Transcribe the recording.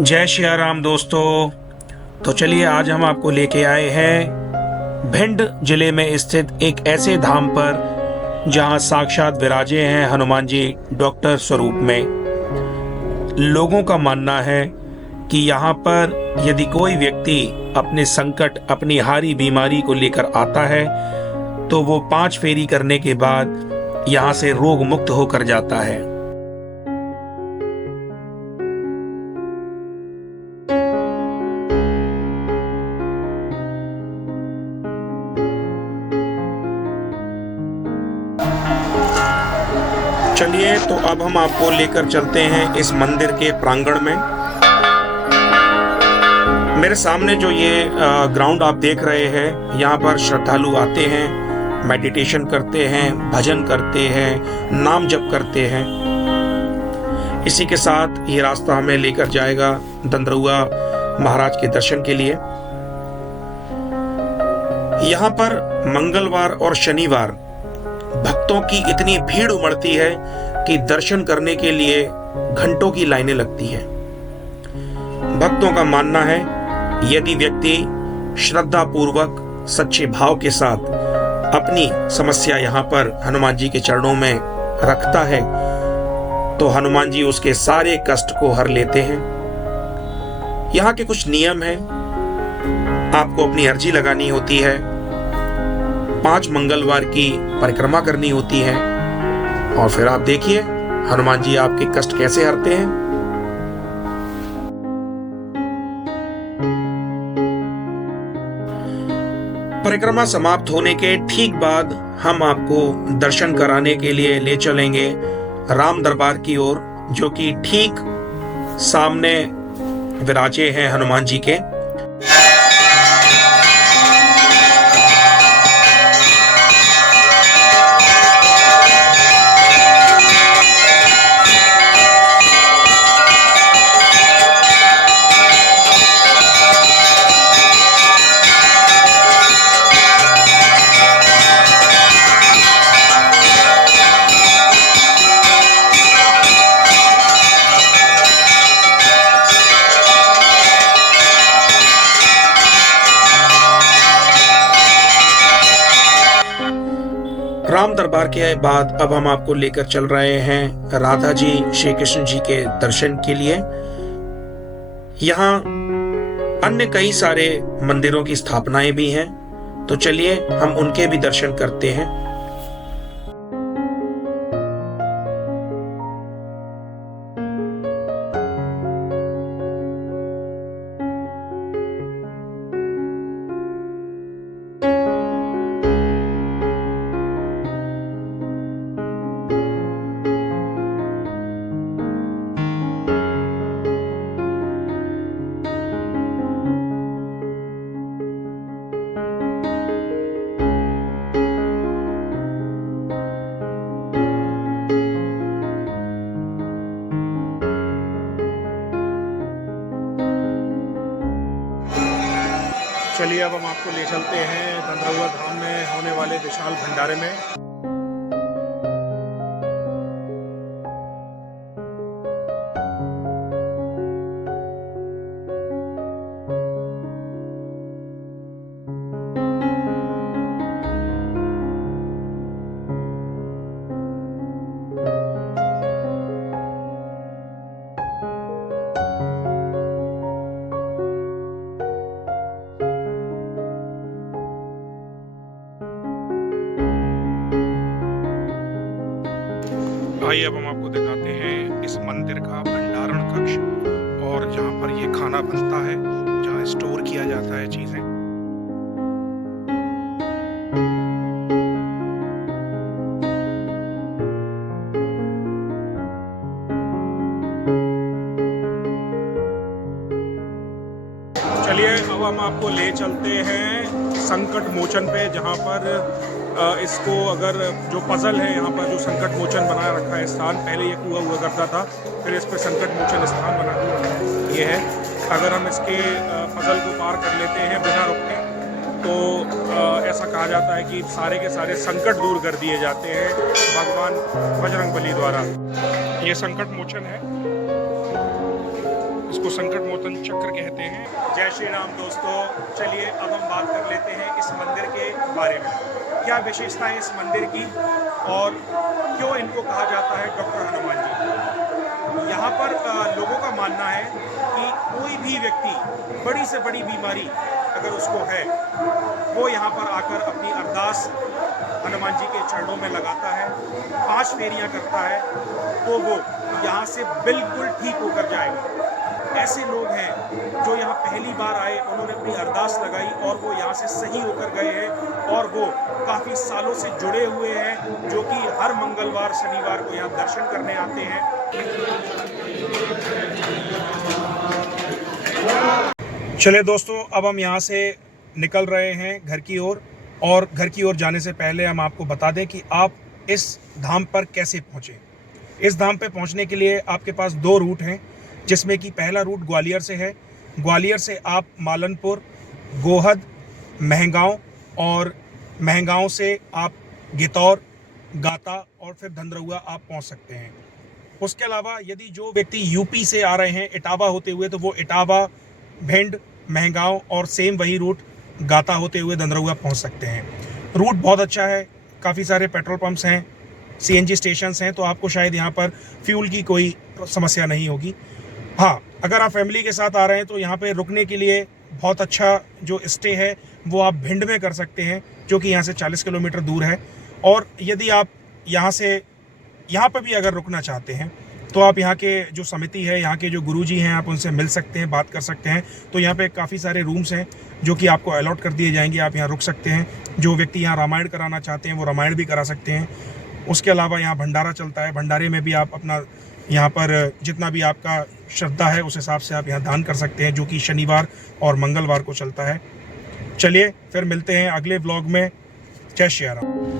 जय श्री राम दोस्तों। तो चलिए आज हम आपको लेके आए हैं भिंड जिले में स्थित एक ऐसे धाम पर जहां साक्षात विराजे हैं हनुमान जी डॉक्टर स्वरूप में। लोगों का मानना है कि यहाँ पर यदि कोई व्यक्ति अपने संकट, अपनी हारी बीमारी को लेकर आता है तो वो 5 फेरी करने के बाद यहाँ से रोग मुक्त होकर जाता है। चलिए तो अब हम आपको लेकर चलते हैं इस मंदिर के प्रांगण में। मेरे सामने जो ये ग्राउंड आप देख रहे हैं, यहाँ पर श्रद्धालु आते हैं, मेडिटेशन करते हैं, भजन करते हैं, नाम जप करते हैं। इसी के साथ ये रास्ता हमें लेकर जाएगा दंदरुआ महाराज के दर्शन के लिए। यहाँ पर मंगलवार और शनिवार भक्तों की इतनी भीड़ उमड़ती है कि दर्शन करने के लिए घंटों की लाइनें लगती हैं। भक्तों का मानना है यदि व्यक्ति श्रद्धा पूर्वक सच्चे भाव के साथ अपनी समस्या यहाँ पर हनुमान जी के चरणों में रखता है तो हनुमान जी उसके सारे कष्ट को हर लेते हैं। यहाँ के कुछ नियम हैं। आपको अपनी अर्जी लगानी होती है, 5 मंगलवार की परिक्रमा करनी होती है और फिर आप देखिए हनुमान जी आपके कष्ट कैसे हरते हैं। परिक्रमा समाप्त होने के ठीक बाद हम आपको दर्शन कराने के लिए ले चलेंगे राम दरबार की ओर, जो कि ठीक सामने विराजे हैं हनुमान जी के। राम दरबार के बाद अब हम आपको लेकर चल रहे हैं राधा जी श्री कृष्ण जी के दर्शन के लिए। यहाँ अन्य कई सारे मंदिरों की स्थापनाएं भी हैं, तो चलिए हम उनके भी दर्शन करते हैं। चलिए अब हम आपको ले चलते हैं दंदरुआ धाम में होने वाले विशाल भंडारे में। आइए अब हम आपको दिखाते हैं इस मंदिर का भंडारण कक्ष और जहाँ पर ये खाना बनता है, जहाँ स्टोर किया जाता है चीजें। चलिए अब हम आपको ले चलते हैं संकट मोचन पे, जहाँ पर इसको अगर जो पजल है यहाँ पर जो संकट मोचन बना रखा है स्थान, पहले ये कुआं हुआ करता था, फिर इस पर संकट मोचन स्थान बना दिया ये है। अगर हम इसके पजल को पार कर लेते हैं बिना रुके तो ऐसा कहा जाता है कि सारे के सारे संकट दूर कर दिए जाते हैं भगवान बजरंगबली द्वारा। ये संकट मोचन है। जिसको संकट मोचन चक्र कहते हैं। जय श्री राम दोस्तों, चलिए अब हम बात कर लेते हैं इस मंदिर के बारे में। क्या विशेषता है इस मंदिर की और क्यों इनको कहा जाता है डॉक्टर हनुमान जी। यहाँ पर लोगों का मानना है कि कोई भी व्यक्ति बड़ी से बड़ी बीमारी अगर उसको है, वो यहाँ पर आकर अपनी अरदास हनुमान जी के चरणों में लगाता है, 5 फेरियां करता है, तो वो यहाँ से बिल्कुल ठीक होकर जाएगा। ऐसे लोग हैं जो यहाँ पहली बार आए, उन्होंने अपनी अरदास लगाई और वो यहाँ से सही होकर गए हैं और वो काफ़ी सालों से जुड़े हुए हैं, जो कि हर मंगलवार शनिवार को यहाँ दर्शन करने आते हैं। चलिए दोस्तों, अब हम यहाँ से निकल रहे हैं घर की ओर, और घर की ओर जाने से पहले हम आपको बता दें कि आप इस धाम पर कैसे पहुँचें। इस धाम पे पहुँचने के लिए आपके पास 2 रूट हैं, जिसमें कि पहला रूट ग्वालियर से है। ग्वालियर से आप मालनपुर, गोहद, महगांव और महगांव से आप गितौर, गाता और फिर धंधरौआ आप पहुंच सकते हैं। उसके अलावा यदि जो व्यक्ति यूपी से आ रहे हैं इटावा होते हुए, तो वो इटावा, भिंड, महगांव और सेम वही रूट गाता होते हुए धंधरौआ पहुंच सकते हैं। रूट बहुत अच्छा है, काफ़ी सारे पेट्रोल पंप्स हैं, CNG स्टेशंस हैं, तो आपको शायद यहाँ पर फ्यूल की कोई समस्या नहीं होगी। हाँ, अगर आप फैमिली के साथ आ रहे हैं तो यहाँ पे रुकने के लिए बहुत अच्छा जो स्टे है वो आप भिंड में कर सकते हैं, जो कि यहाँ से 40 किलोमीटर दूर है। और यदि आप यहाँ पर भी अगर रुकना चाहते हैं तो आप यहाँ के जो समिति है, यहाँ के जो गुरुजी हैं, आप उनसे मिल सकते हैं, बात कर सकते हैं। तो यहाँ पे काफ़ी सारे रूम्स हैं जो कि आपको अलॉट कर दिए जाएंगे, आप यहाँ रुक सकते हैं। जो व्यक्ति यहाँ रामायण कराना चाहते हैं वो रामायण भी करा सकते हैं। उसके अलावा यहाँ भंडारा चलता है, भंडारे में भी आप अपना यहाँ पर जितना भी आपका श्रद्धा है उस हिसाब से आप यहाँ दान कर सकते हैं, जो कि शनिवार और मंगलवार को चलता है। चलिए फिर मिलते हैं अगले व्लॉग में। जय श्री राम।